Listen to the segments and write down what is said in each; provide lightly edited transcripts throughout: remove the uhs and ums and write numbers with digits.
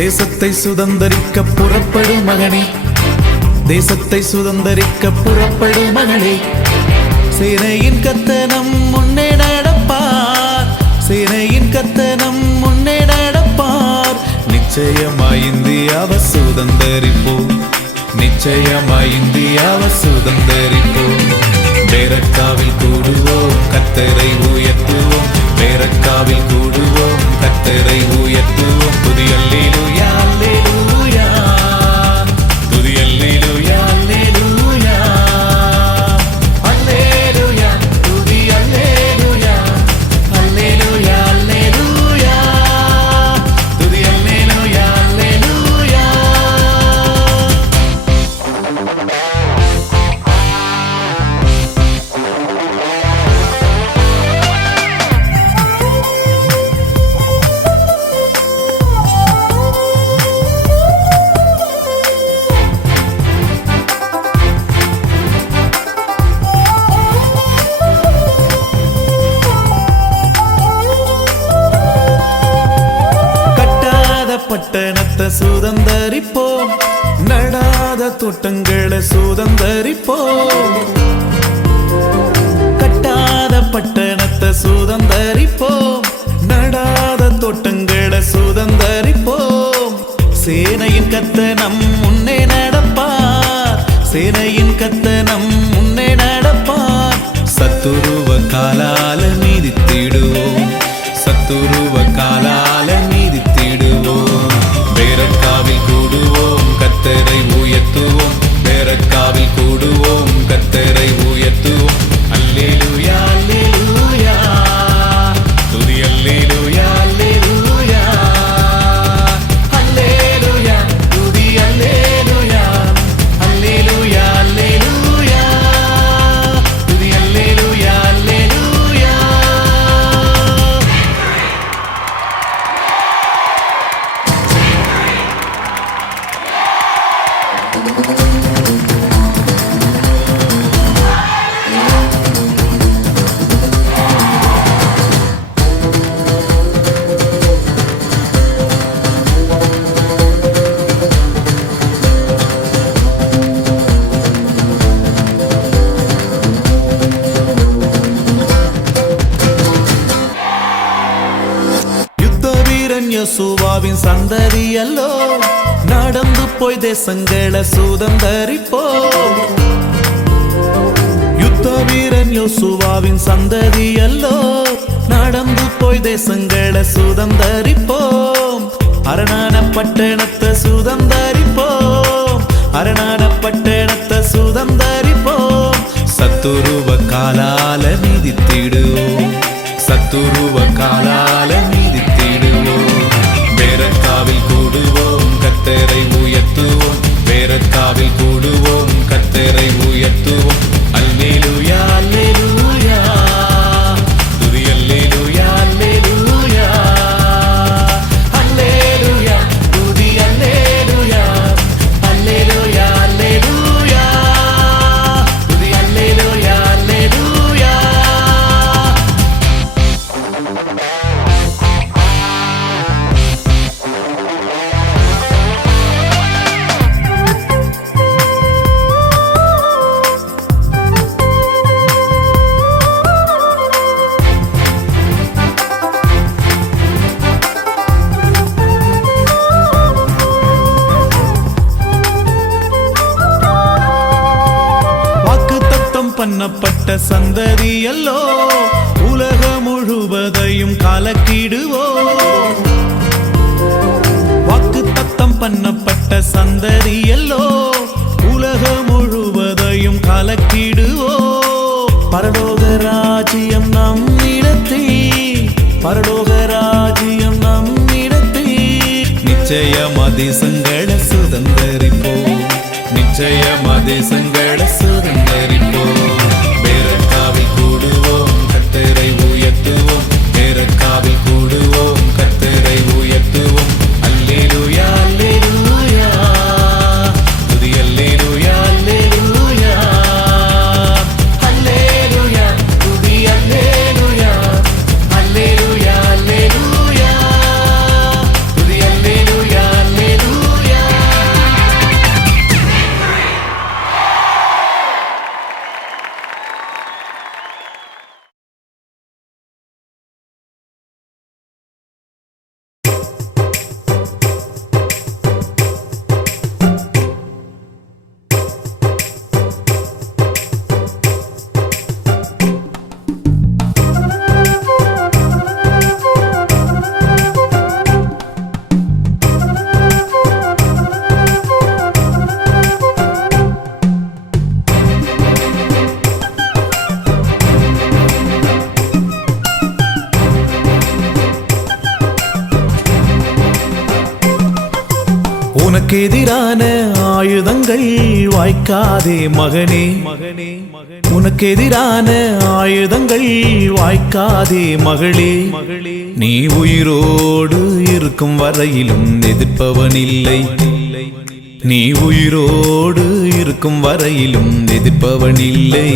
தேசத்தை சுதந்தரிக்க புறப்படும் மகனே, தேசத்தை சுதந்தரிக்க புறப்படும் மகளே. சேனையின் கர்த்தர் முன்னே நடப்பார், சேனையின் கர்த்தர் முன்னே நடப்பார். நிச்சயமாய் இந்தியாவை சுதந்தரிப்போம், நிச்சயமாய் இந்தியாவை சுதந்தரிப்போம். பேரக்காவில் கூடுவோம், கர்த்தரை உயர்த்துவோம். பேரக்காவில் கூடுவோம், கர்த்தரை உயர்த்துவோம். துதி அல்லேலூயா அல்லேலூயா, துதி அல்லேலூயா அல்லேலூயா, அல்லேலூயா துதி அல்லேலூயா, அல்லேலூயா அல்லேலூயா, துதி அல்லேலூயா அல்லேலூயா. பட்டணத்தை சுதந்தரிப்போம், நடாத தோட்டங்களை சுதந்தரிப்போம். கட்டாத பட்டணத்தை சுதந்தரிப்போம், நடாத தோட்டங்களை சுதந்தரிப்போம். சேனையின் கர்த்தர் முன்னே நடப்பார், சேனையின் கர்த்தர் முன்னே நடப்பார். சத்துருவ காலால மீதித்திடுவோம், சத்துருவ காலால மீதித்திடுவோம். பேரக்காவில் கூடுவோம், கர்த்தரை உயர்த்துவோம். பேரக்காவில் கூடுவோம், கர்த்தரை உயர்த்துவோம். அல்லேலூயா அல்லேலூயா, துதி அல்லேலூயா அல்லேலூயா, அல்லேலூயா துதி அல்லேலூயா, அல்லேலூயா அல்லேலூயா, துதி அல்லேலூயா அல்லேலூயா. யோசுவாவின் சந்ததி அல்லோ, நடந்து போய் தேசங்களை சுதந்தரிப்போம். யுத்த வீரன் யோசுவாவின் சந்ததி அல்லோ, நடந்து போய் தேசங்களை சுதந்தரிப்போம். அரணான பட்டணத்தை சுதந்தரிப்போம், அரணான பட்டணத்தை சுதந்தரிப்போம். சத்துருவ காலால மீதித்திடுவோம், சத்துருவ காலால மீதித்திடுவோம். பேரக்காவில் கூடுவோம், கர்த்தரை உயர்த்துவோம். பேரக்காவில் கூடுவோம், கர்த்தரை உயர்த்துவோம். அல்லேலூயா அல்லேலூயா, துதி அல்லேலூயா அல்லேலூயா, அல்லேலூயா துதி அல்லேலூயா, அல்லேலூயா அல்லேலூயா, துதி அல்லேலூயா அல்லேலூயா. பண்ணப்பட்ட சந்ததி அல்லோ, உலகம் முழுவதையும் கலக்கிடுவோம். வாக்குத்தத்தம் பண்ணப்பட்ட சந்ததி அல்லோ, உலகம் முழுவதையும் கலக்கிடுவோம். பரலோக ராஜ்யம் நம்மிடத்தில், பரலோக ராஜ்யம் நம்மிடத்தில். நிச்சயமா தேசங்களை சுதந்தரிப்போம், நிச்சயமா தேசங்களை சுதந்தரிப்போம். பேரக்காவில் கூடுவோம், கர்த்தரை உயர்த்துவோம். பேரக்காவில் கூடுவோம், கர்த்தரை உயர்த்துவோம். அல்லேலூயா அல்லேலூயா, துதி அல்லேலூயா அல்லேலூயா, அல்லேலூயா துதி அல்லேலூயா, அல்லேலூயா அல்லேலூயா, துதி அல்லேலூயா அல்லேலூயா. உனக்கு எதிரான ஆயுதங்கள் வாய்க்காதே மகனே, உனக்கு எதிரான ஆயுதங்கள் வாய்க்காதே மகளே. நீ உயிரோடு இருக்கும் வரையிலும் எதிர்ப்பவனில்லை, நீ உயிரோடு இருக்கும் வரையிலும் எதிர்ப்பவனில்லை.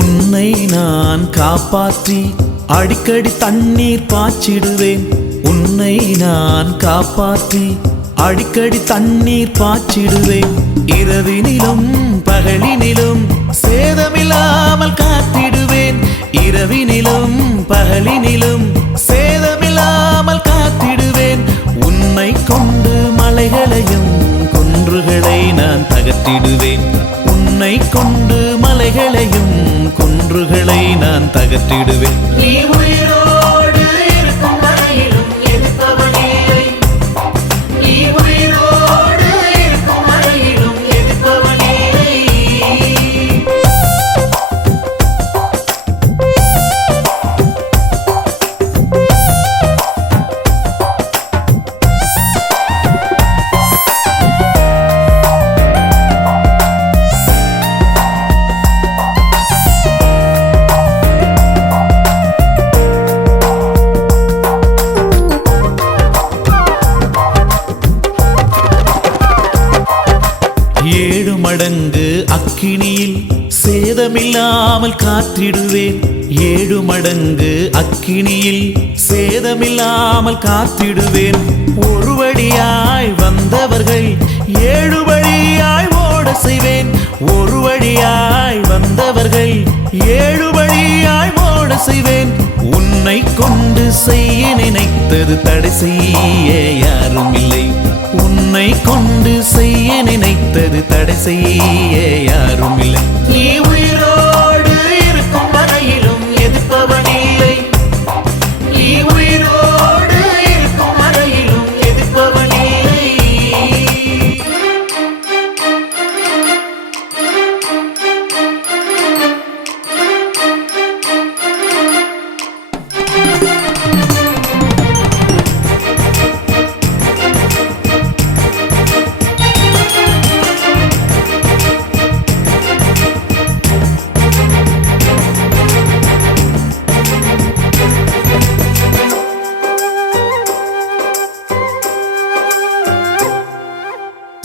உன்னை நான் காப்பாற்றி அடிக்கடி தண்ணீர் பாய்ச்சிடுவேன், உன்னை நான் காப்பாற்றி அடிக்கடி தண்ணீர் பாய்ச்சிடுவேன். இரவினிலும் பகலினிலும் சேதமில்லாமல் காத்திடுவேன், இரவினிலும் பகலினிலும் சேதமில்லாமல் காத்திடுவேன். உன்னை கொண்டு மலைகளையும் குன்றுகளை நான் தகர்த்திடுவேன், உன்னை கொண்டு மலைகளையும் குன்றுகளை நான் தகர்த்திடுவேன். நீ உயிரோடு இருக்கும் வரையிலும் எதிர்ப்பவனில்லை, நீ உயிரோடு இருக்கும் வரையிலும் எதிர்ப்பவனில்லை. மடங்கு அக்கினியில் சேதமில்லாமல் காத்திடுவேன், 7 மடங்கு அக்கினியில் சேதமில்லாமல் காத்திடுவேன். ஒரு வழியாய் வந்தவர்கள் 7 வழியாய் ஓட செய்வேன், ஒரு வழியாய் வந்தவர்கள் 7 வழியாய் ஓட செய்வேன். உன்னை கொண்டு செய்ய நினைத்தது தடை செய்ய யாரும் இல்லை, உன்னை கொண்டு செய்ய நினைத்தது தடை செய்ய யாரும் இல்லை. நீ உயிரோடு இருக்கும் வரையிலும் எதிர்ப்பவனில்லை, நீ உயிரோடு இருக்கும் வரையிலும் எதிர்ப்பவனில்லை.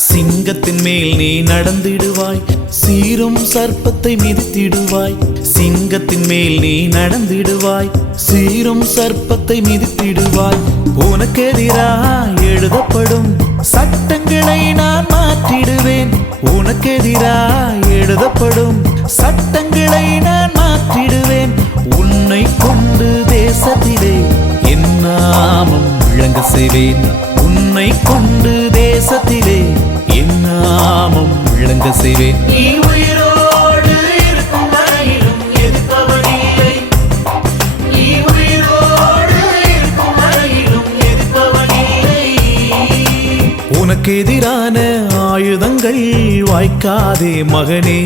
சிங்கத்தின் மேல் நீ நடந்திடுவாய், சீரும் சர்ப்பத்தை மிதித்திடுவாய். சிங்கத்தின் மேல் நீ நடந்திடுவாய், சீரும் சர்ப்பத்தை மிதித்திடுவாய். உனக்கு எதிராய் எழுதப்படும் சட்டங்களை நான் மாற்றிடுவேன், உனக்கு எதிராய் எழுதப்படும் சட்டங்களை நான் மாற்றிடுவேன். உன்னை கொண்டு தேசத்திலே என் நாமம் விளங்க செய்வேன், உன்னை கொண்டு தேசத்திலே என் நாமம் விளங்க செய்வேன். நீ உயிரோடு இருக்கும் வரையிலும் எதிர்ப்பவனில்லை, நீ உயிரோடு இருக்கும் வரையிலும் எதிர்ப்பவனில்லை. உனக்கு எதிரான ஆயுதங்கள் வாய்க்காதே மகனே,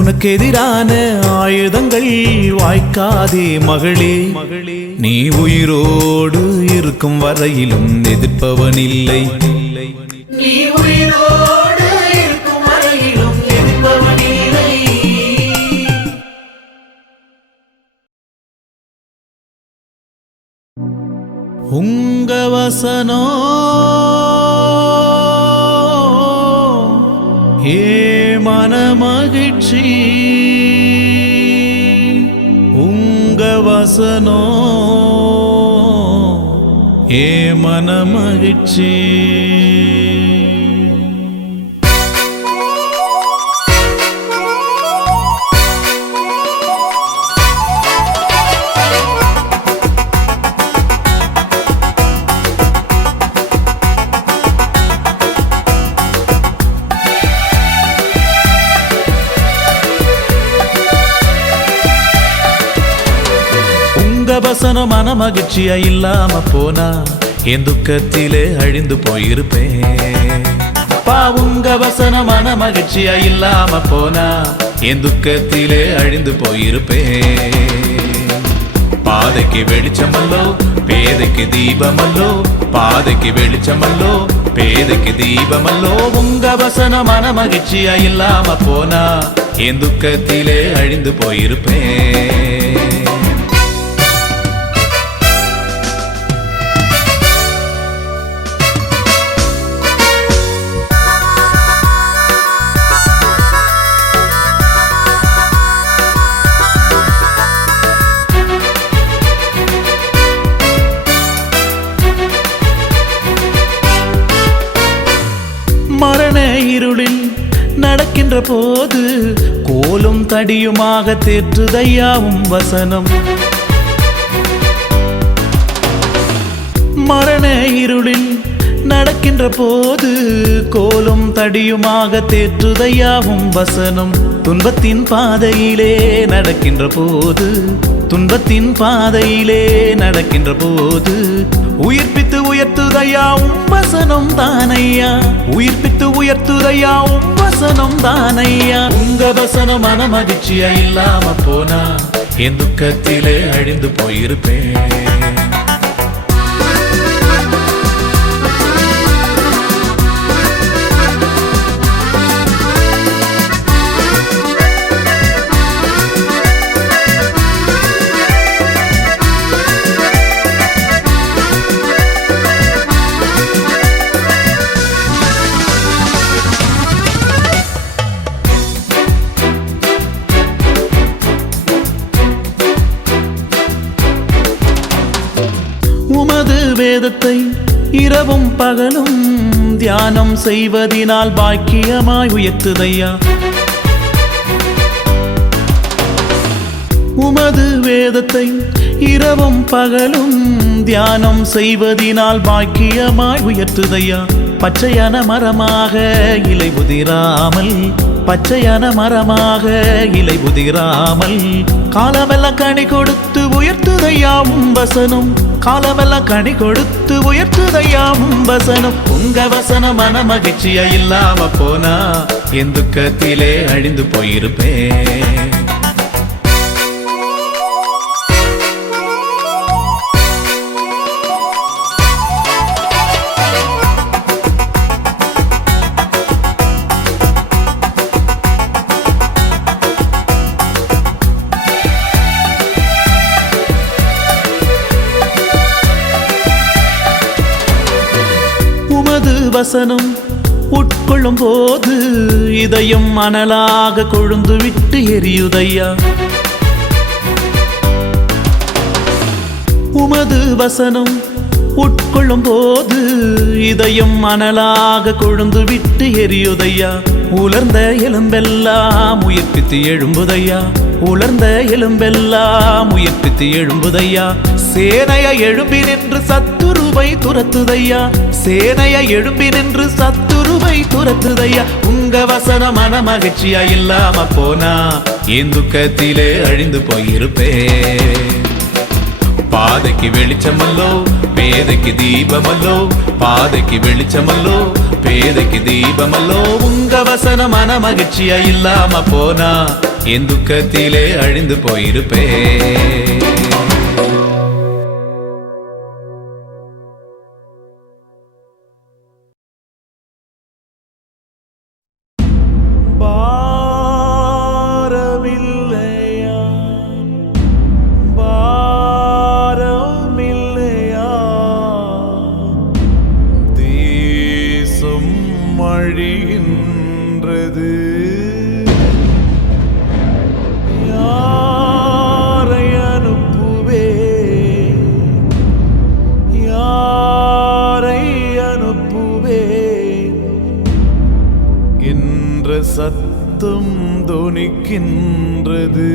உனக்கு எதிரான ஆயுதங்கள் வாய்க்காதே மகளே. நீ உயிரோடு இருக்கும் வரையிலும் எதிர்ப்பவனில்லை, நீ உயிரோடு இருக்கும் வரையிலும் எதிர்ப்பவனில்லை. உங்க வசனோ ஏ மனமகிழ்ச்சி, உங்க வசனோ ஏ மனமகிழ்ச்சி. வசனம் மன மகிழ்ச்சியா இல்லாம போனா என் துக்கத்திலே அழிந்து போயிருப்பேன். அப்பா உங்க வசனம் மன மகிழ்ச்சியா இல்லாம போனா என் துக்கத்திலே அழிந்து போயிருப்பேன். பாதைக்கு வெளிச்சமல்லோ பேதைக்கு தீபமல்லோ, பாதைக்கு வெளிச்சமல்லோ பேதைக்கு தீபமல்லோ. உங்க வசனம் மன மகிழ்ச்சியா இல்லாம போனா என் துக்கத்திலே அழிந்து போயிருப்பேன். மரண இருளில் நடக்கின்ற போது கோலும் தடியுமாக தேற்றுதையாவும் வசனம். மரண இருளில் நடக்கின்ற போது கோலும் தடியுமாக தேற்றுதையாவும் வசனம். துன்பத்தின் பாதையிலே நடக்கின்ற போது, துன்பத்தின் பாதையிலே நடக்கின்ற போது உயிர்ப்பித்து உயர்த்துதையாவும் வசனம் தானையா, உயிர்ப்பித்து உயர்த்துதையாவும் வசனம் தானையா. உங்க வசனம் மன மகிழ்ச்சியா இல்லாம போனா என் துக்கத்திலே அழிந்து போயிருப்பேன். உமது வேதத்தை இரவும் பகலும் தியானம் செய்வதினால் பாக்கியமாய் உயர்த்துதையா. உமது வேதத்தை இரவும் பகலும் தியானம் செய்வதினால் பாக்கியமாய் உயர்த்துதையா. பச்சையான மரமாக இலை உதிராமல், பச்சையான மரமாக இலை உதிராமல் காலமெல்லாம் கனி கொடுத்து உயர்த்துதையாவும் வசனம். காலமெல்லாம் கனி கொடுத்து உயர்த்துதையாவும் வசனம். உங்க வசனம் மன மகிழ்ச்சியா இல்லாம போனா என் துக்கத்திலே அழிந்து போயிருப்பேன். உமது வசனம் உட்கொள்ளும் போது இதயம் மணலாக கொழுந்து விட்டு எரியுதையா. உமது வசனம் உட்கொள்ளும் போது இதயம் மணலாக கொழுந்து விட்டு எரியுதையா. உலர்ந்த எலும்பெல்லாம் உயிர்ப்பித்து எழும்புதையா, உலர்ந்த எலும்பெல்லாம் உயிர்ப்பித்து எழும்புதையா. சேனைய எழும்பி நின்று சத்துருவை துரத்துதையா, சேனைய எழும்பி நின்று சத்துருவை துரத்துதையா. உங்க வசனம் மன மகிழ்ச்சியா இல்லாம போனா என் துக்கத்திலே அழிந்து போயிருப்பேன். பாதைக்கு வெளிச்சமல்லோ பேதைக்கு தீபமல்லோ, பாதைக்கு வெளிச்சமல்லோ பேதைக்கு தீபமல்லோ. உங்க வசனம் மன மகிழ்ச்சியா இல்லாம போனா என் துக்கத்திலே அழிந்து போயிருப்பேன். அழிகின்றது யாரை அனுப்புவே, யாரை அனுப்புவே என்ற சத்தம் தொனிக்கின்றது.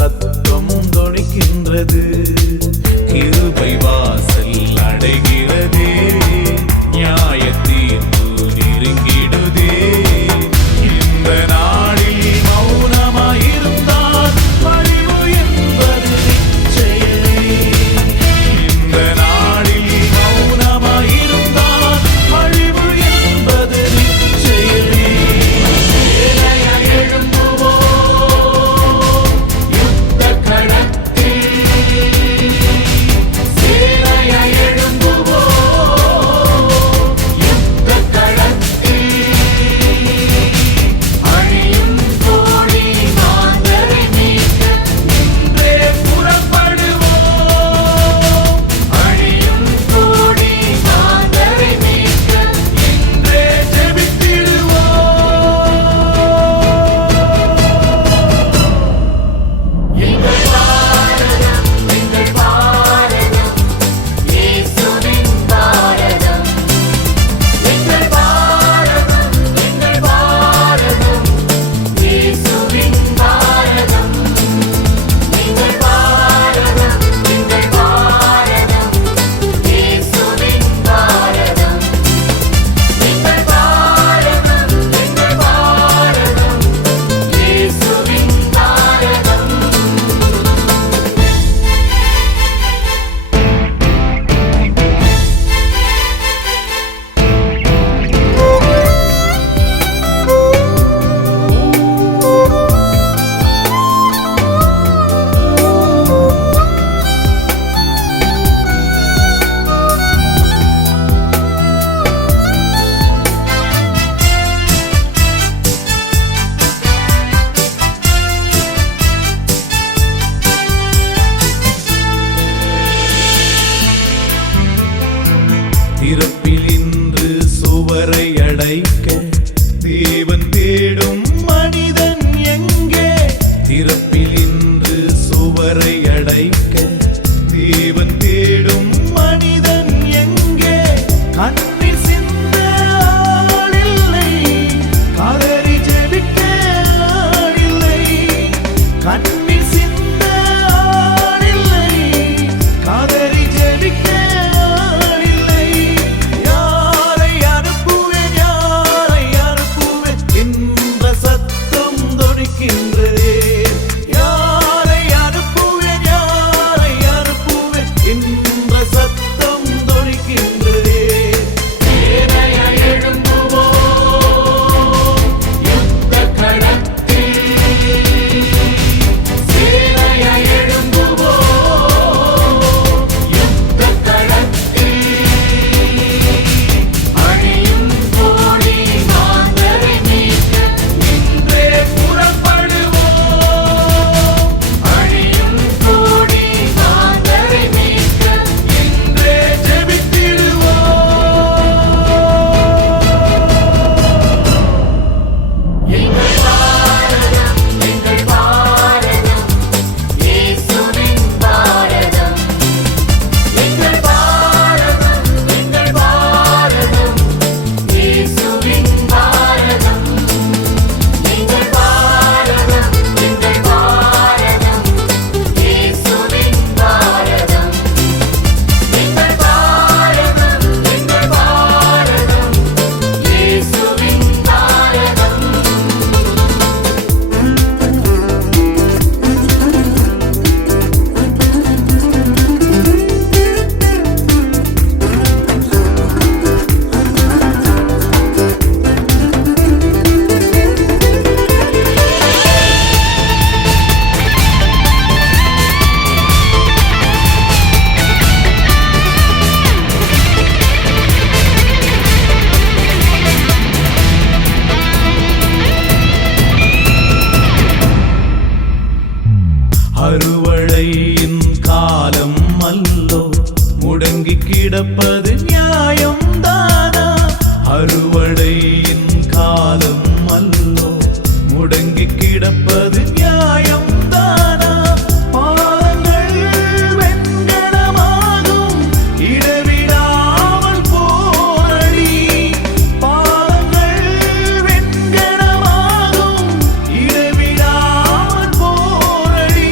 சத்தம் தொனிக்கின்றது. கிருபை வாசல் அடைகிறதே, நியாய தீர்ப்பு நெருங்கிடுதே. இந்த நாளில் மௌனமாயிருந்தால் அழிவு என்பது நிச்சயமே. இந்த நாளில் மௌனமாயிருந்தால் அழிவு என்பது நிச்சயமே. சேனையாய் எழும்புவோம் யுத்த களத்தில். சேனையாய் எழும்புவோம் யுத்த களத்தில். அழியும் கோடி மாந்தரை மீட்க இன்றே புறப்படுவோம். அழியும் கோடி மாந்தரை மீட்க இன்றே ஜெபித்திடுவோம். எங்கள் பாரதம், எங்கள் பாரதம், இயேசுவின் பாரதம். எங்கள் பாரதம், எங்கள் பாரதம், இயேசுவின் பாரதம். எங்கள் பாரதம், எங்கள் பாரதம், இயேசுவின் பாரதம். எங்கள் பாரதம், எங்கள் பாரதம், இயேசுவின் பாரதம். திறப்பில் இன்று சுவரை அடைக்க தேவன் தேடும் மனிதன் எங்கே? திறப்பில் இன்று சுவரை அடைக்க தேவன் தேடும் மனிதன் எங்கே? கண்ணீர் சிந்த ஆளில்லை, கதறி ஜெபிக்க ஆளில்லை. கண்ணீர் சிந்த ஆளில்லை, கதறி ஜெபிக்க ஆளில்லை. யாரை அனுப்புவேன், யாரை அனுப்புவேன் என்ற சத்தம் தொனிக்கின்றதே. யாரை அனுப்புவேன், யாரை அனுப்புவேன் என்ற சத்தம் தொனிக்கின்றதே. சேனையாய் எழும்புவோம் யுத்த களத்தில். சேனையாய் எழும்புவோம் யுத்த களத்தில். அழியும் கோடி மாந்தரை மீட்க இன்றே புறப்படுவோம். அழியும் கோடி மாந்தரை மீட்க இன்றே ஜெபித்திடுவோம். எங்கள் பாரதம், எங்கள் பாரதம், இயேசுவின் பாரதம். எங்கள் பாரதம், எங்கள் பாரதம், இயேசுவின் பாரதம். எங்கள் பாரதம், எங்கள் பாரதம், இயேசுவின் பாரதம். எங்கள் பாரதம், எங்கள் பாரதம், இயேசுவின் பாரதம். அறுவடையின் காலம் அல்லோ, முடங்கி கிடப்பது நியாயம் தானா? அறுவடையின் காலம் அல்லோ, முடங்கி கிடப்பது நியாயம் தானா? பாதங்கள் வெண்கலமாகும், இடவிடாமல் போரடி. பாதங்கள் வெண்கலமாகும், இடவிடாமல் போரடி.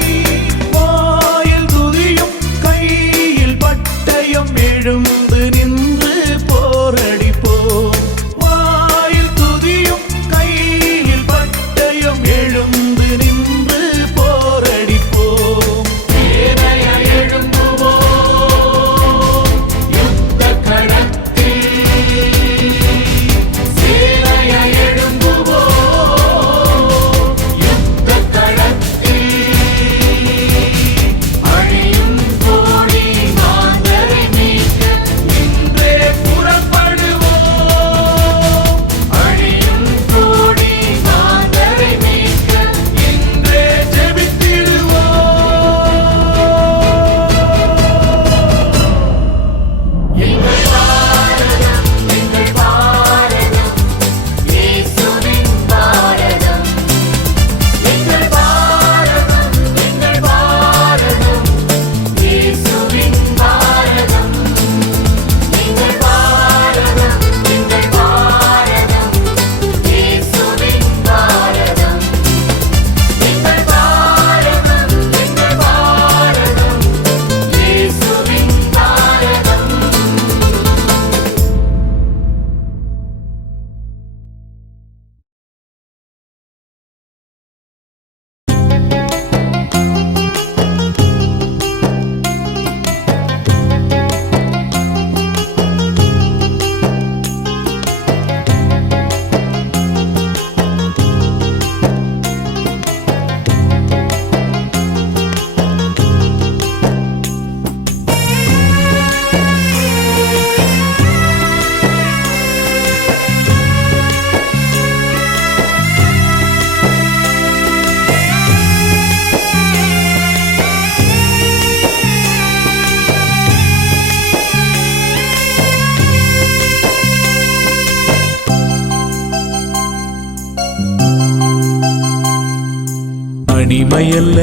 தனிமையல்ல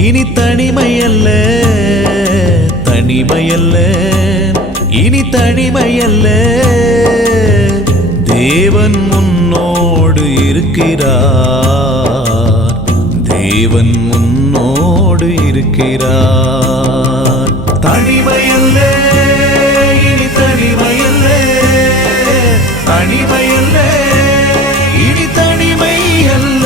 இனி தனிமையல்ல, தனிமையல்ல இனி தனிமையல்ல, தேவன் முன்னோடு இருக்கிறார், தேவன் முன்னோடு இருக்கிறார். தனிமையல்ல இனி தனிமையல்ல, தனிமையல்ல இனி தனிமையல்ல.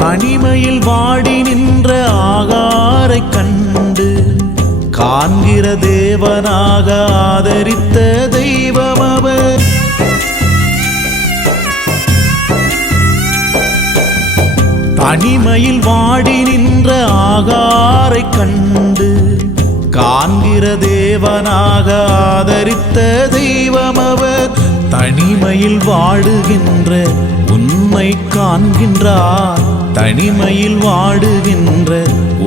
தனிமையில் வாடி நின்ற ஆகாரை கண்டு காண்கிற தேவனாக ஆதரித்த தெய்வம் அவர். தனிமையில் வாடி நின்ற ஆகாரை கண்டு காண்கிற தேவனாக ஆதரித்த தெய்வம் அவர். தனிமையில் வாடுகின்ற உன்னை காண்கின்றார், தனிமையில் வாடுகின்ற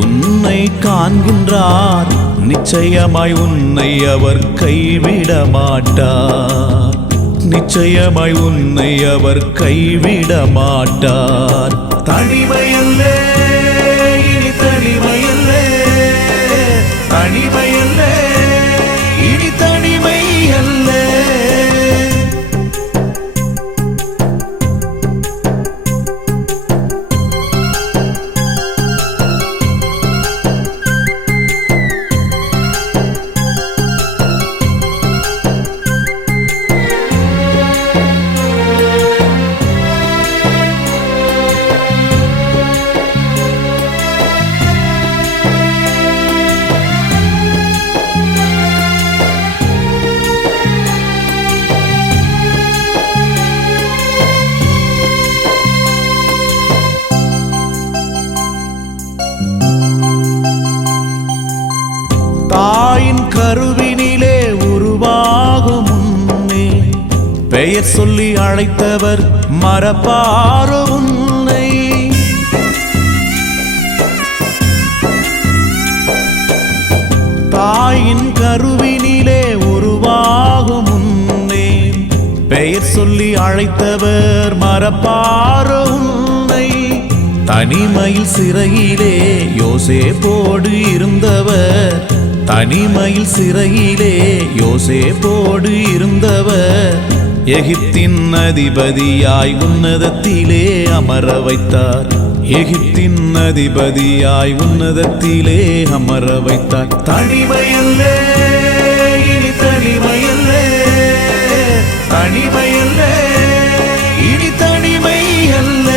உன்னை காண்கின்றார். நிச்சயமாய் உன்னை அவர் கைவிட மாட்டார், நிச்சயமாய் உன்னை அவர் கைவிட மாட்டார். தனிமையல்ல இனி தனிமையல்ல, தனிமையல்ல இனி தனிமையல்ல. தாயின் கருவினிலே உருவாகும் முன்னே பெயர் சொல்லி அழைத்தவர் மறப்பாரோ உன்னை. தாயின் கருவினிலே உருவாகும் முன்னே பெயர் சொல்லி அழைத்தவர் மறப்பாரோ உன்னை. தனிமையில் சிறையிலே யோசேப்போடு இருந்தவர், தனிமையில் சிறையிலே யோசேப்போடு இருந்தவர். எகிப்தின் அதிபதியாய் உன்னதத்திலே அமர வைத்தார், எகிப்தின் அதிபதியாய் உன்னதத்திலே அமர வைத்தார். தனிமையல்ல இனி தனிமையல்ல, தனிமையல்ல இனி தனிமையல்ல.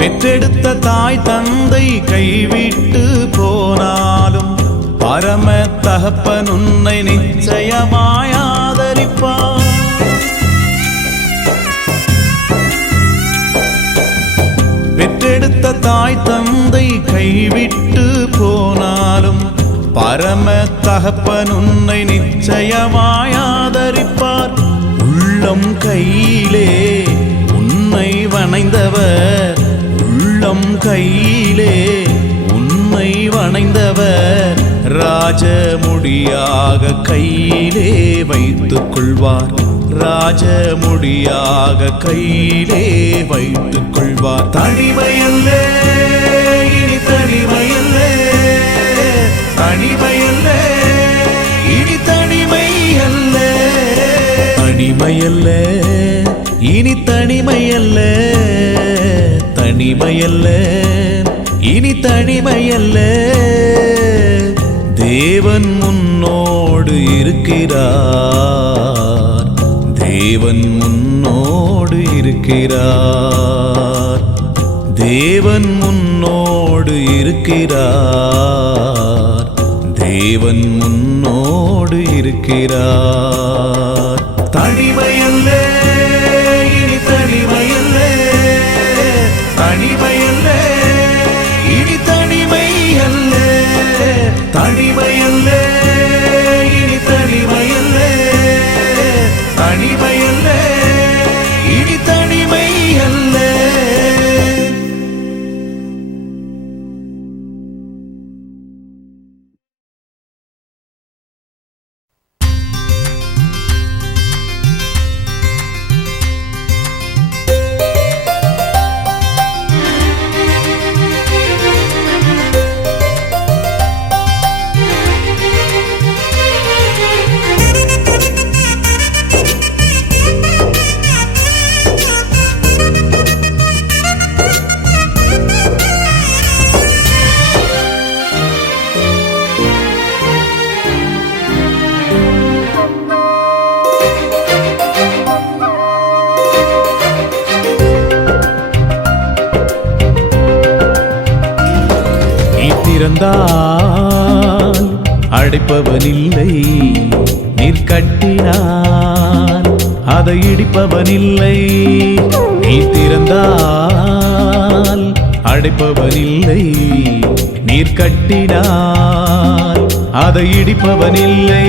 பெற்றெடுத்த தாய் தந்தை கைவிட்டு போனாலும் பரம தகப்பன் உன்னை நிச்சயமாய் ஆதரிப்பார். பெற்றெடுத்த தாய் தந்தை கைவிட்டு போனாலும் பரம தகப்பன் உன்னை நிச்சயமாய் ஆதரிப்பார். உள்ளம் கையிலே உன்னை வணைந்தவர், உள்ளம் கையிலே உன்னை வணைந்தவர் ராஜமுடியாக கையிலே வைத்துக் கொள்வார். ராஜமுடியாக கையிலே வைத்துக் கொள்வார். தனிமையல்ல இனி தனிமையல்ல, தனிமையல்ல இனி தனிமையல்ல, தனிமையல்ல இனி தனிமையல்ல, தனிமையல்ல இனி தனிமையல்ல. தேவன் முன்னோடு இருக்கிறார், தேவன் முன்னோடு இருக்கிறார், தேவன் முன்னோடு இருக்கிறார், தேவன் முன்னோடு இருக்கிறார். தனிமையல்ல இனி தனிமையல்ல, தனிமையல்ல இனி தனிமையல்ல, தனிமையல்ல இனி தனிமையல்ல, தனிமையல்ல இனி தனிமையல்ல. திறந்தால் அடைப்பவனில்லை, நீர் கட்டினார் அதை இடிப்பவனில்லை. நீ திறந்தால் அடைப்பவனில்லை, நீர் கட்டினார் அதை இடிப்பவனில்லை.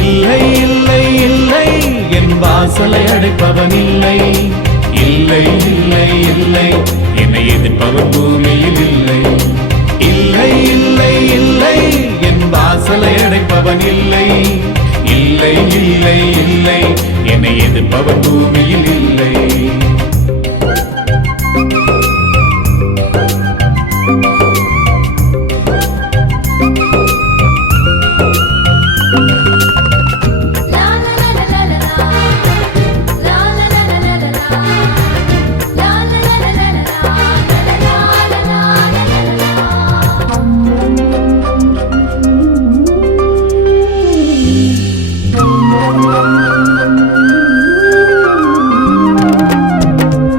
இல்லை இல்லை இல்லை என் வாசலை அடைப்பவனில்லை, இல்லை இல்லை இல்லை என்னை எதிர்ப்பவன் பூமியில் இல்லை. இல்லை இல்லை இல்லை என் வாசலை அடைப்பவன் இல்லை, இல்லை இல்லை இல்லை என்னை எதிர்ப்பவன் பூமியில் இல்லை.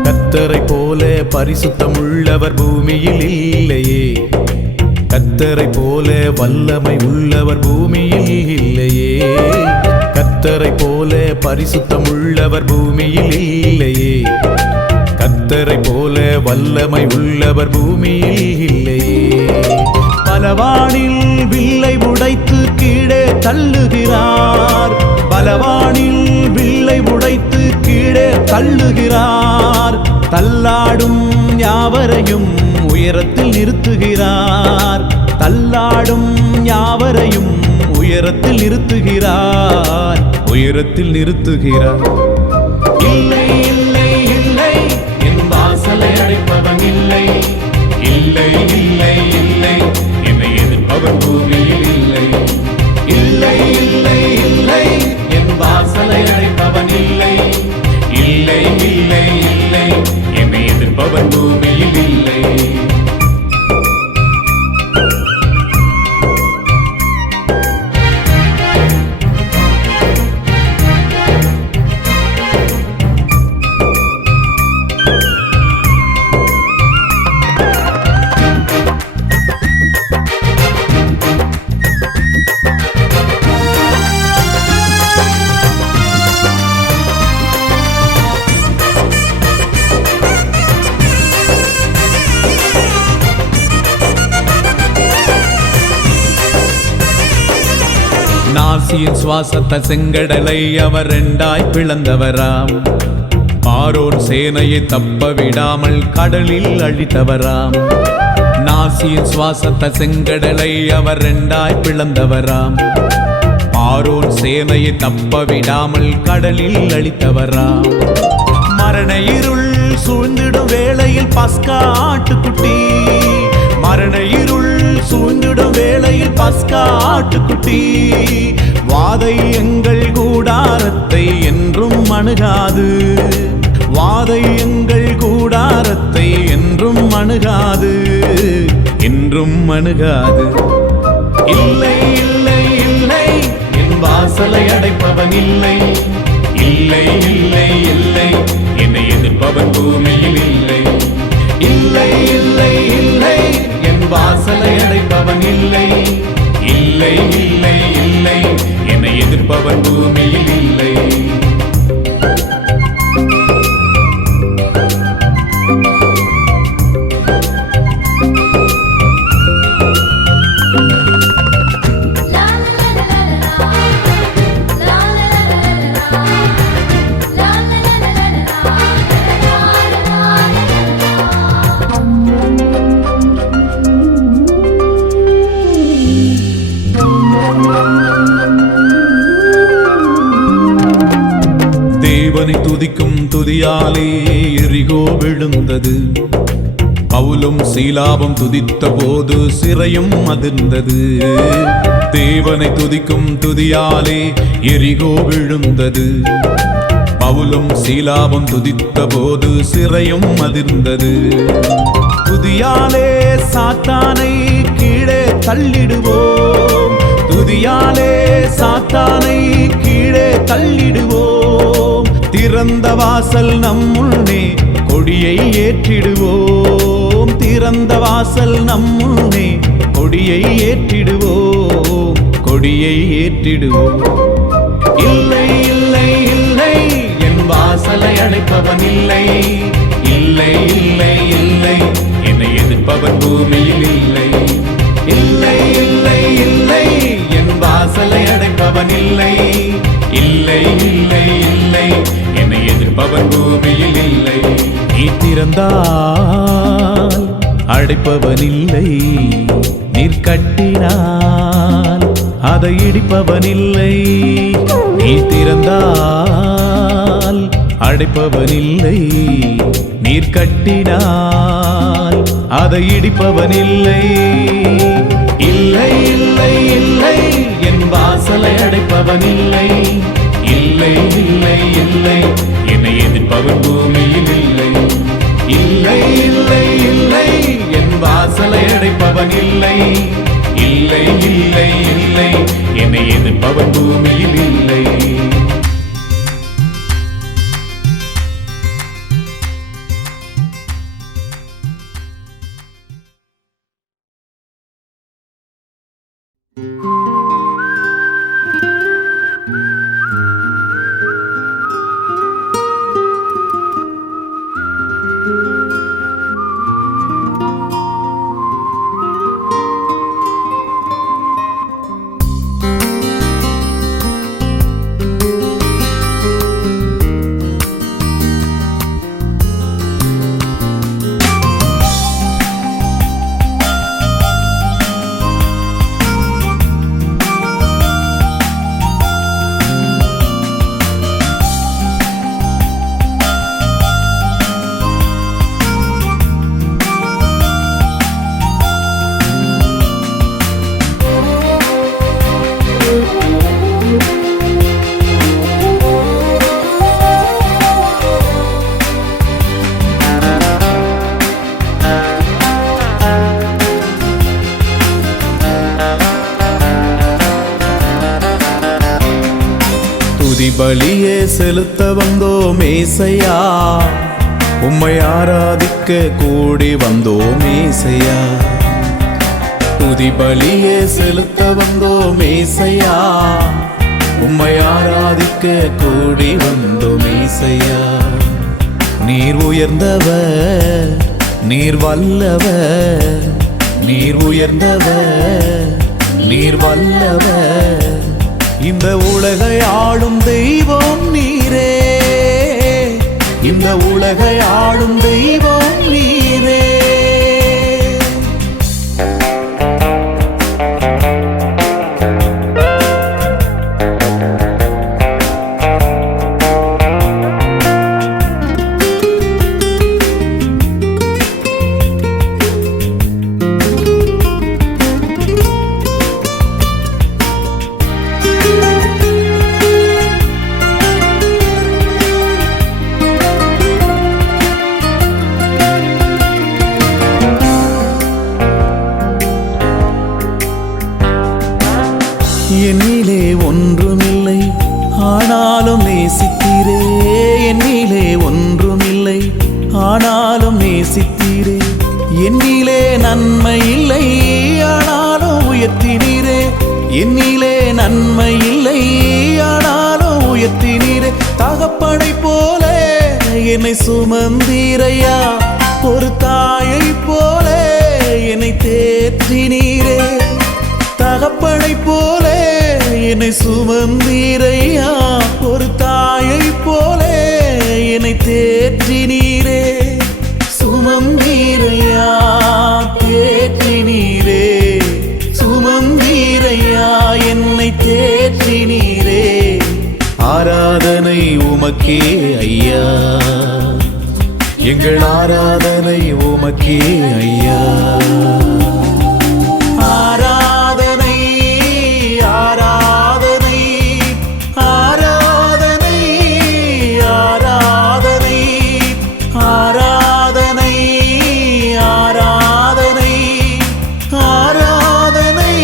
கர்த்தரை போல பரிசுத்தம் உள்ளவர் பூமியில் இல்லையே, கர்த்தரை போல வல்லமை உள்ளவர் பூமியில் இல்லையே, கர்த்தரை போல பரிசுத்தம் உள்ளவர் பூமியில் இல்லையே, கர்த்தரை போல வல்லமை உள்ளவர் பூமியில் இல்லையே. பலவானில் வில்லை உடைத்து கீழே தள்ளுகிறார், பலவானில் வில்லை உடைத்து கீழே தள்ளுகிறார், தள்ளாடும் யாவரையும் உயரத்தில் நிறுத்துகிறார், தள்ளாடும் யாவரையும் உயரத்தில் நிறுத்துகிறார், உயரத்தில் நிறுத்துகிறார். இல்லை இல்லை இல்லை என் வாசலை அடைப்பவன் இல்லை, இல்லை இல்லை இல்லை என்னை எதிர்ப்பவன் பூமியில் இல்லை. இல்லை இல்லை இல்லை என் வாசலை அடைப்பவன் இல்லை, இல்லை இல்லை இல்லை என்னை எதிர்ப்பவன் பூமியில் இல்லை. நாசியின் சுவாசத்தால் செங்கடலை அவர் இரண்டாய் பிளந்தவராம், ஆரோன் சேனையை தப்ப விடாமல் கடலில் அழித்தவராம். நாசியின் சுவாசத்தால் செங்கடலை அவர் இரண்டாய் பிளந்தவராம், ஆரோன் சேனையை தப்ப விடாமல் கடலில் அழித்தவராம். மரண இருள் சூழ்ந்திடும் வேளையில் பஸ்கா ஆட்டுக்குட்டி, மரண இருள் சூழ்ந்திடும் வேளையில் பஸ்கா ஆட்டுக்குட்டி, வாதை எங்கள் கூடாரத்தை என்றும் அணுகாது, வாதை எங்கள் கூடாரத்தை என்றும் அணுகாது, என்றும் அணுகாது. இல்லை இல்லை இல்லை என் வாசலை அடைப்பவன் இல்லை, இல்லை இல்லை இல்லை என்னை எதிர்ப்பவன் பூமியில் இல்லை, இல்லை இல்லை இல்லை என் வாசலை அடைப்பவன் இல்லை, இல்லை இல்லை இல்லை என்னை எதிர்ப்பவன் பூமியில் இல்லை. தேவனை துதிக்கும் துதியாலே எரிகோ விழுந்தது, பவுலும் சீலாவும் துதித்த போது சிறையும் அதிர்ந்தது. தேவனை துதிக்கும் துதியாலே எரிகோ விழுந்தது, பவுலும் சீலாவும் துதித்த போது சிறையும் அதிர்ந்தது. துதியாலே சாத்தானை கீழே தள்ளிடுவோம், துதியாலே சாத்தானை கீழே தள்ளிடுவோம், திறந்த வாசல் நம்முன்னே கொடியை ஏற்றிடுவோம், திறந்த வாசல் நம்முன்னே கொடியை ஏற்றிடுவோம், கொடியை ஏற்றிடுவோம். இல்லை இல்லை இல்லை என் வாசலை அடைப்பவன் இல்லை, இல்லை இல்லை இல்லை என்னை எதிர்ப்பவன் பூமியில் இல்லை, இல்லை இல்லை இல்லை என் வாசலை அடைப்பவன் இல்லை, இல்லை இல்லை இல்லை என்னை எதிர்ப்பவன் பூமியில் இல்லை. நீ திறந்தால் அடைப்பவன் இல்லை, நீர் கட்டினால் அதை இடிப்பவன் இல்லை, நீ திறந்தால் அடைப்பவன் இல்லை, நீர் கட்டினால் அதை இடிப்பவன் இல்லை, இல்லை இல்லை இல்லை என் வாசலை அடைப்பவன் இல்லை, இல்லை இல்லை இல்லை என்னை எதிர்ப்பவன் பூமியில் இல்லை, இல்லை இல்லை இல்லை என் வாசலை அடைப்பவன் இல்லை, இல்லை இல்லை இல்லை என்னை எதிர்ப்பவன் பூமியில் இல்லை. பலியே செலுத்த வந்தோம் ஏசையா, உம்மை ஆராதிக்க கூடி வந்தோம் ஏசையா, துதி பலியே செலுத்த வந்தோம் ஏசையா, உம்மை ஆராதிக்க கூடி வந்தோம் ஏசையா. நீர் உயர்ந்தவர், நீர் வல்லவர், நீர் உயர்ந்தவர், நீர் வல்லவர், இந்த உலகை ஆளும் தெய்வம் நீரே, இந்த உலகை ஆளும் தெய்வம் நீரே. நேசித்தீரே, என்னிலே ஒன்றுமில்லை ஆனாலும் நேசித்தீரே. என்னிலே நன்மை இல்லை ஆனாலும் உயர்த்தினீரே, என்னிலே நன்மை இல்லை ஆனாலும் உயர்த்தினீரே. தகப்பனை போல என்னை சுமந்தீரையா, ஒரு தாயை போல என்னை தேற்றினீரே. தகப்பனை போல என்னை சுமந்தீரையா, ஒரு தாயை போல என்னை தேற்றினீரே. சுமந்தீரையா, தேற்றினீரே, சுமந்தீரையா, என்னை தேற்றினீரே. ஆராதனை உமக்கே ஐயா, எங்கள் ஆராதனை உமக்கே ஐயா. ஆராதனை ஆராதனை ஆராதனை ஆராதனை ஆராதனை ஆராதனை ஆராதனை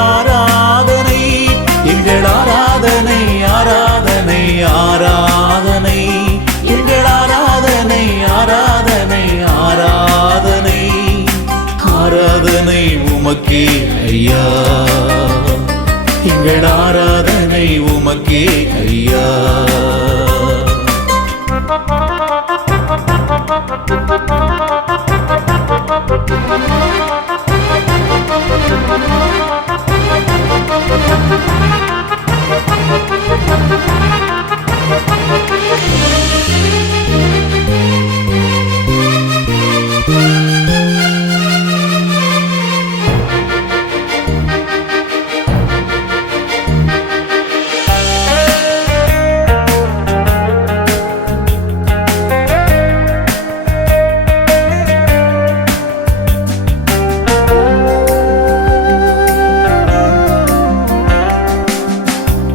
ஆராதனை எங்கள் ஆராதனை ஆராதனை ஆராதனை எங்கள் ஆராதனை ஆராதனை ஆராதனை ஆராதனை உமக்கே ஐயா, எங்கள் ஆராதனை உமக்கே ஐயா.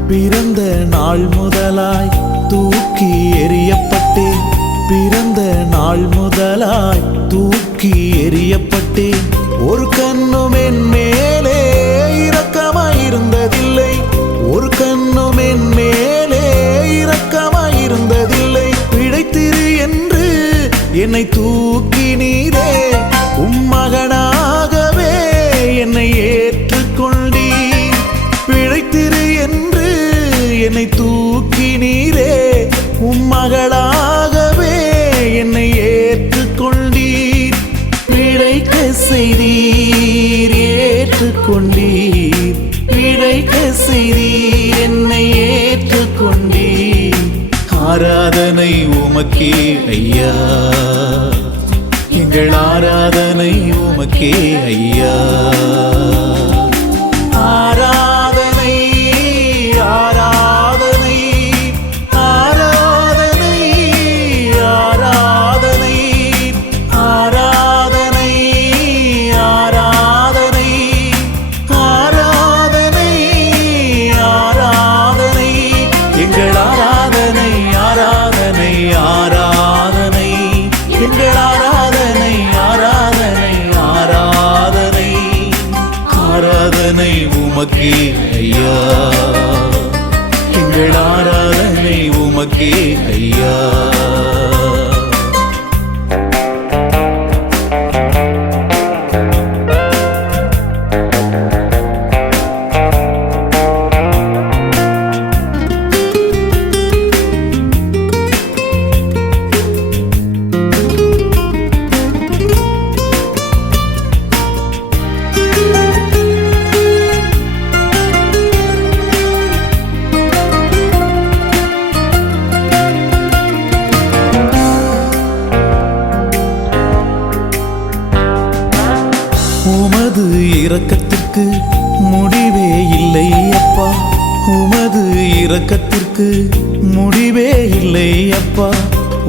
பிறந்த நாள் முதலாய் தூக்கி எறியப்பட்டேன், பிறந்த நாள் முதலாய் தூக்கி எறியப்பட்டேன். ஒரு கண்ணும் என் மேலே இரக்கமாயிருந்ததில்லை, ஒரு கண்ணும் என் மேலே இரக்கமாயிருந்ததில்லை. பிழைத்திரு என்று என்னை தூக்கினீரே, உம்மகனாகவே என்னை ஏற்றுக்கொண்டீர். பிழைத்திரு என்று என்னை தூக்கினீரே, உம்மகளாகவே என்னை ஏற்றுக்கொண்டீர். பிழைக்க செய்தீர், ஏற்றுக்கொண்டீர், பிழைக்க செய்தீர், என்னை ஏற்றுக்கொண்டீர். ஆராதனை உமக்கே ஐயா, எங்கள் ஆராதனை உமக்கே ஐயா. ஆராதனை ஆராதனை ஆராதனை ஆராதனை ஆராதனை ஆராதனை ஆராதனை ஆராதனை எங்கள் ஆராதனை ஆராதனை ஆராதனை எங்கள் ஆராதனை ஆராதனை ஆராதனை ஆராதனை உமக்கே ஐயா, எங்கள் ஆராதனை உமக்கே ஐயா. உமது இரக்கத்திற்கு முடிவே இல்லை அப்பா, உமது இரக்கத்திற்கு முடிவே இல்லை அப்பா.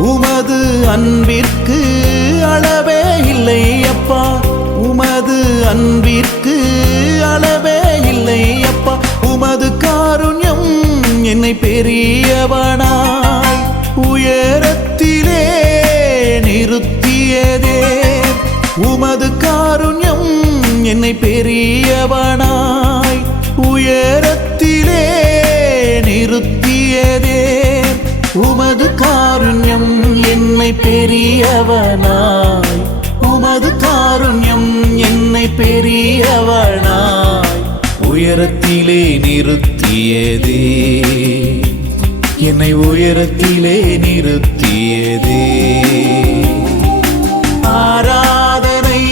உமது அன்பிற்கு அளவே இல்லை அப்பா, உமது அன்பிற்கு அளவே இல்லை அப்பா. உமது காருண்யம் என்னை பெரியவனாய் உயரத்திலே நிறுத்தியதே. உமது காருண்யம் என்னை பெரியவனாய் உயரத்திலே நிறுத்தியதே. பெரியவனாய், உமது காருண்யம் என்னை பெரியவனாய் உயரத்திலே நிறுத்தியதே, என்னை உயரத்திலே நிறுத்தியதே. ஆராதனை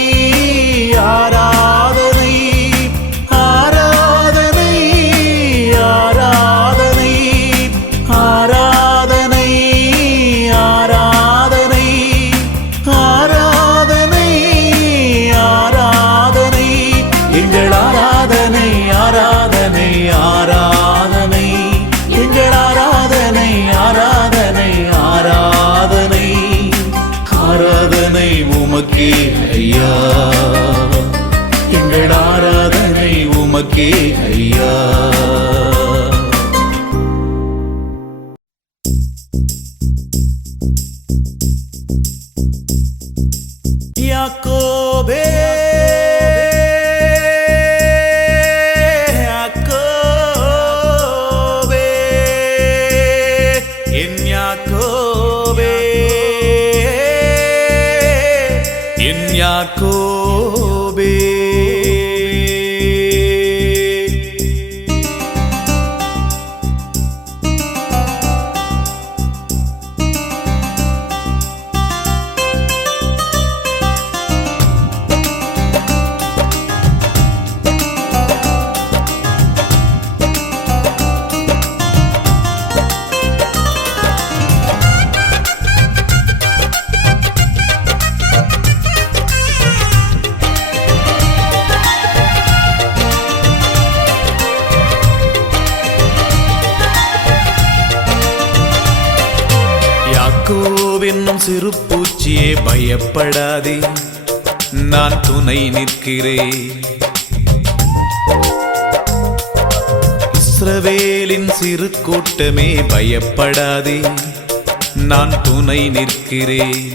ஆராதனை ஆராதனை ஆராதனை ஆராதனை ஆராதனை ஆராதனை ஆராதனை எங்கள் ஆராதனை ஆராதனை ஆராதனை எங்கள் ஆராதனை ஆராதனை ஆராதனை ஆராதனை உமக்கே ஐயா, எங்கள் ஆராதனை உமக்கே ஐயா. யாக்கோபே யாக்கோபே என் யாக்கோபே என் யாக்கோபே. யாக்கோவென்னும் சிறு பூச்சியே பயப்படாதே, நான் துணை நிற்கிறேன். இஸ்ரவேலின் சிறு கூட்டமே பயப்படாதே, நான் துணை நிற்கிறேன்.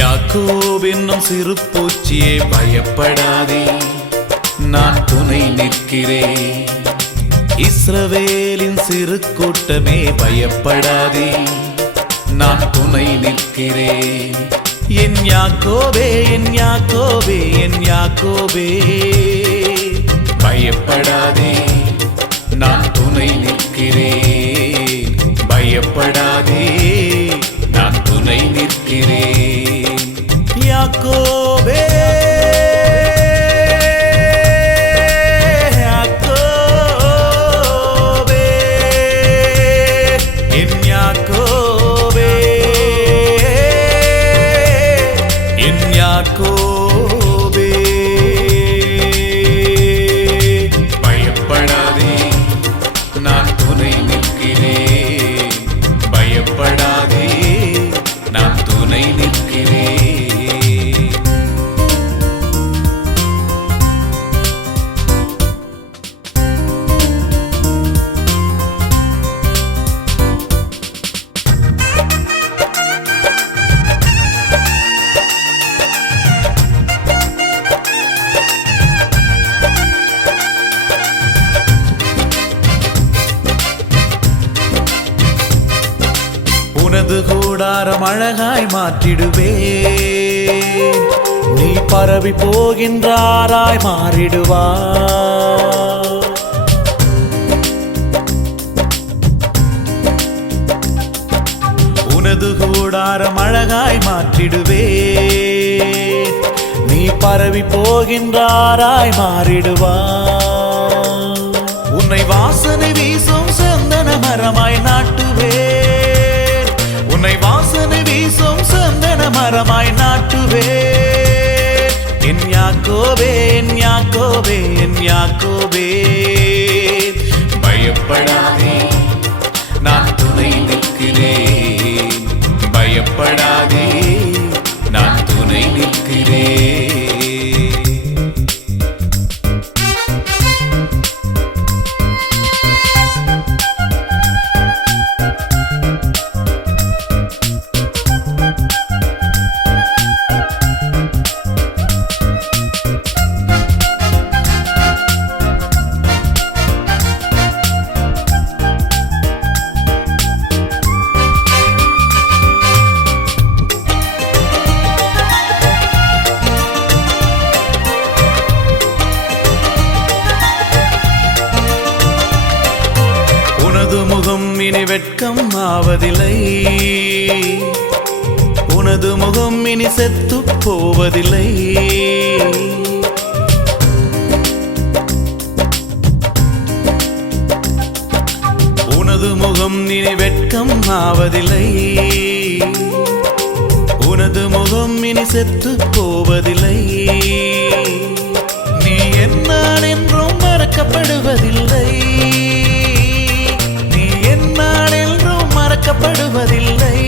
யாக்கோவென்னும் சிறு பூச்சியே பயப்படாதே, நான் துணை நிற்கிறேன். இஸ்ரவேலின் சிறு கூட்டமே பயப்படாதே, நான் துணை நிற்கிறேன். என் யாக்கோபே என் யாக்கோபே என் யாக்கோபே பயப்படாதே, நான் துணை நிற்கிறேன். பயப்படாதே, நான் துணை நிற்கிறேன். யாக்கோபே யாக்கோபே என் யாக்கோபே என் யாக்கோபே பயப்படாதே, நான் துணை நிற்கிறேன். பயப்படாதே, நான் துணை நிற்கிறேன். உனது கூடாரம் அழகாய் மாற்றிடுவேன், நீ பரவி போகின்றாராய் மாறிடுவாய். உனது கூடாரம் அழகாய் மாற்றிடுவேன், நீ பரவி போகின்றாராய் மாறிடுவாய். உன்னை வாசனை வீசும் சந்தன மரமாய் நாட்டுவேன், உன்னை வாசனை வீசும் சந்தன மரமாய் நாட்டுவேன். என் யாக்கோபே என் யாக்கோபே என் யாக்கோபே பயப்படாதே, நான் துணை நிற்கிறேன். பயப்படாதே, நான் துணை நிற்கிறேன். இனி வெட்கம் ஆவதில்லை, உனது முகம் இனி செத்து போவதில்லை. உனது முகம் இனி வெட்கம் ஆவதில்லை, உனது முகம் இனி செத்து போவதில்லை. நீ என்னால் என்றும் மறக்கப்படுவதில்லை, நீ என்னால் என்றும் மறக்கப்படுவதில்லை.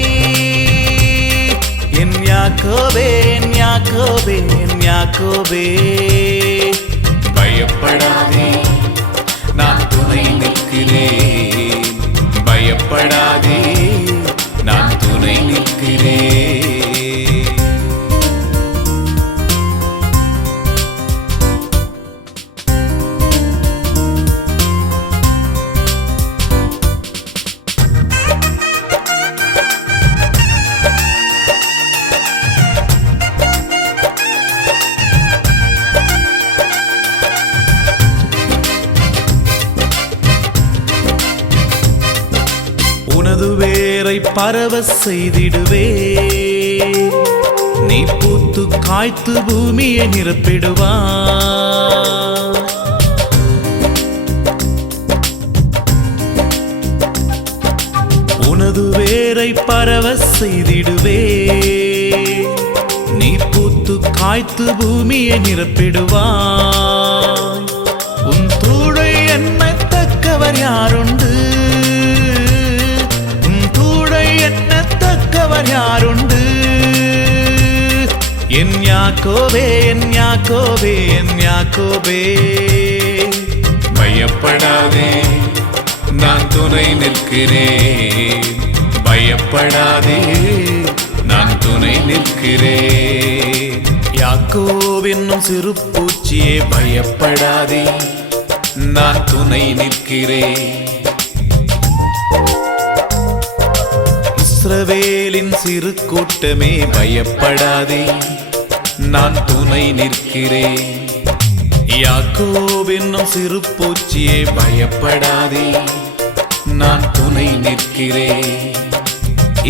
என் யாக்கோபே, என் யாக்கோபே, என் யாக்கோபே. பயப்படாதே, நான் துணை நிற்கிறேன். பயப்படாதே, நான் துணை நிற்கிறேன். உனது வேரை பரவ செய்திடுவே, நீ பூத்து காய்த்து பூமியை நிரப்பிடுவா. உனது வேரை பரவ செய்திடுவே, நீ பூத்து காய்த்து பூமியை நிரப்பிடுவா. உன் தூளை என்ன தக்கவர் யாருண்டு, என்னத்தக்கவர் யாருண்டு. என் யாக்கோபே, என் யாக்கோபே, என் யாக்கோபே. பயப்படாதே, நான் துணை நிற்கிறேன். பயப்படாதே, நான் துணை நிற்கிறேன். யாக்கோபு என்னும் சிறு பூச்சியே பயப்படாதே, நான் துணை நிற்கிறேன். இஸ்ரவேலின் சிறு கூட்டமே பயப்படாதே, நான் துணை நிற்கிறேன். யாக்கோபு என்னும் சிறு பூச்சியே பயப்படாதே, நான் துணை நிற்கிறேன்.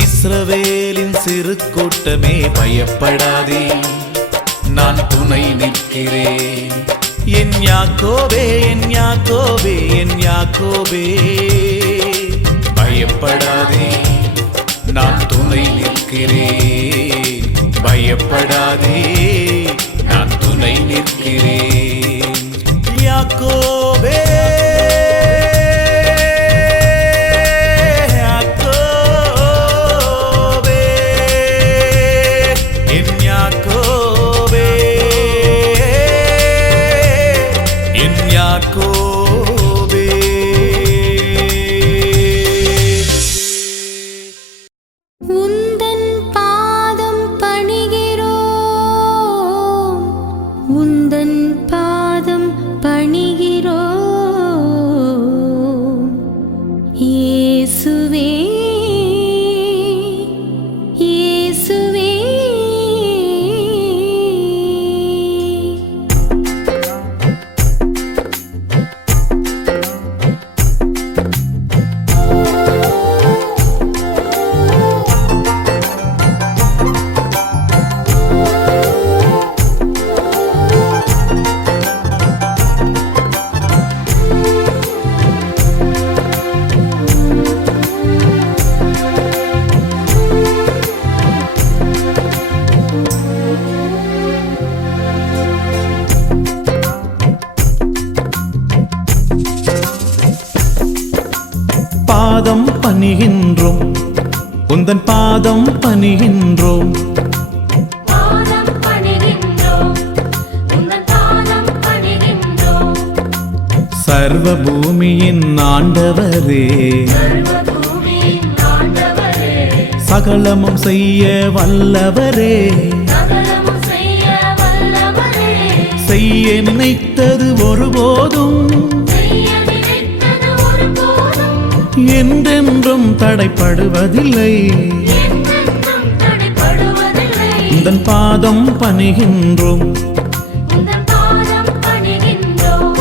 இஸ்ரவேலின் சிறு கூட்டமே பயப்படாதே, நான் துணை நிற்கிறேன். என் யாக்கோபே, என் யாக்கோபே, என் யாக்கோபே. பயப்படாதே, நான் துணை நிற்கிறேன். பயப்படாதே, நான் துணை நிற்கிறேன். யாக்கோபே, யாக்கோபே, என் யாக்கோபே, என் யாக்கோபே. உந்தன் பாதம் பணிகிறோம், உந்தன் பாதம் பணிகிறோம். இயேசுவே, இயேசுவே. பாதம் பணிகின்றோம், உந்தன் பாதம் பணிகின்றோம். பாதம் பணிகின்றோம், உந்தன் பாதம் பணிகின்றோம். சர்வ பூமியின் ஆண்டவரே, சர்வ பூமியின் ஆண்டவரே, சகலமும் செய்ய வல்லவரே. சகலமும் செய்ய வல்லவரே. செய்ய நினைத்தது ஒருபோதும் செய்ய நினைத்தது ஒருபோதும் என்றென்றும் தடைப்படுவதில்லை. என்றென்றும் தடைபடுவதில்லை. உந்தன் பாதம் பணிகின்றோம், உந்தன் பாதம் பணிகின்றோம்.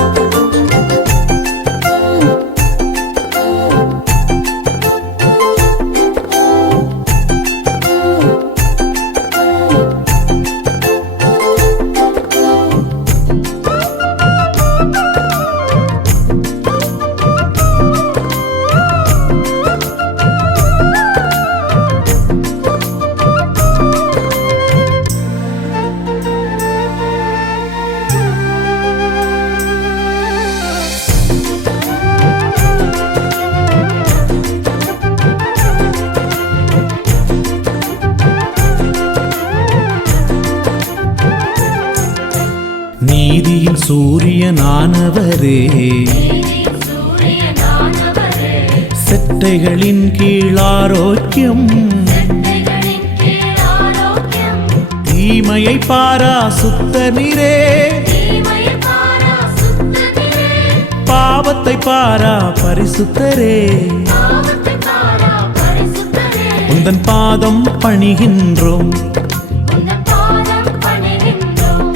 சூரியனானவரே நீதி சூரியனானவரே செட்டைகளின் கீழ் ஆரோக்கியம் செட்டைகளின் கீழ் ஆரோக்கியம் தீமையை பாரா சுத்த நீரே தீமையை பாரா சுத்தத்திலே பாவத்தை பாரா பரிசுத்தரே பாவத்தை பாரா பரிசுத்தரே உந்தன் பாதம் பணிகின்றோம் உந்தன் பாதம் பணிகின்றோம்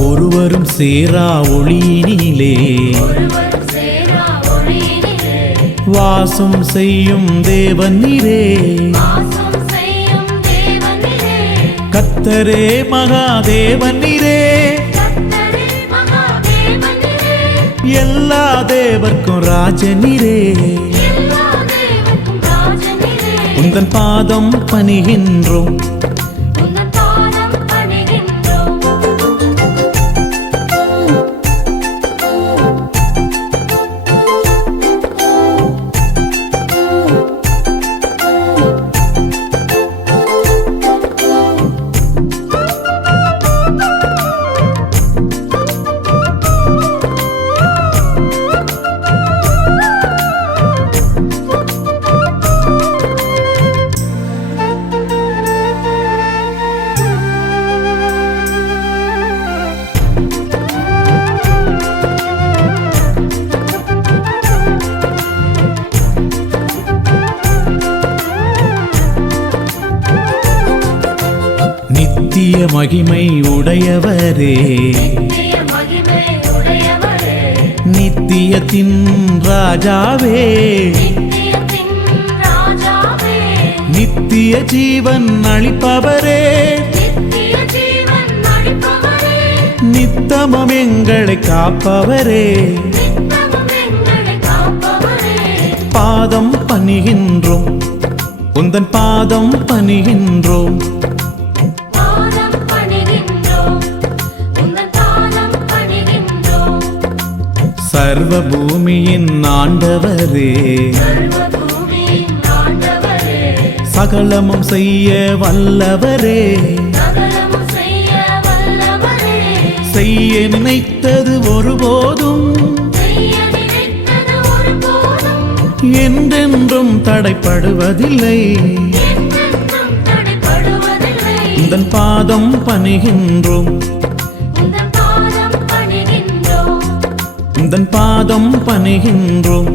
ஒருவரும் சேரா ஒளியினிலே ஒருவரும் சேரா ஒளியினிலே வாசம் செய்யும் தேவன் நீரே வாசம் செய்யும் தேவனிலே கர்த்தரே மகாதேவன் நீரே கர்த்தரே மகாதேவனிலே எல்லா தேவர்க்கும் ராஜனீரே எல்லா தேவர்க்கும் ராஜனிலே உந்தன் பாதம் பணிகின்றோம் உந்தன் பாதம் பணிகின்றோம் நித்திய மகிமை உடையவரே நித்திய மகிமை உடையவரே நித்தியத்தின் ராஜாவே நித்தியத்தின் ராஜாவே நித்திய ஜீவன் அளிப்பவரே நித்திய ஜீவன் அளிப்பவரே நித்தமும் எங்களை காப்பவரே நித்தமும் எங்களை காப்பவரே பாதம் பணிகின்றோம் உந்தன் பாதம் பணிகின்றோம் பாதம் பணிகின்றோம் உந்தன் பாதம் பணிகின்றோம் சர்வ பூமியின் ஆண்டவரே சர்வ பூமியின் ஆண்டவரே சகலமும் செய்ய வல்லவரே சகலமும் செய்ய வல்லவரே செய்ய நினைத்தது ஒருபோதும் செய்ய நினைத்தது ஒருபோதும் என்றென்றும் தடைப்படுவதில்லை என்றென்றும் தடைபடுவதில்லை உந்தன் பாதம் பணிகின்றோம் உந்தன் பாதம் பணிகின்றோம் உந்தன் பாதம் பணிகின்றோம்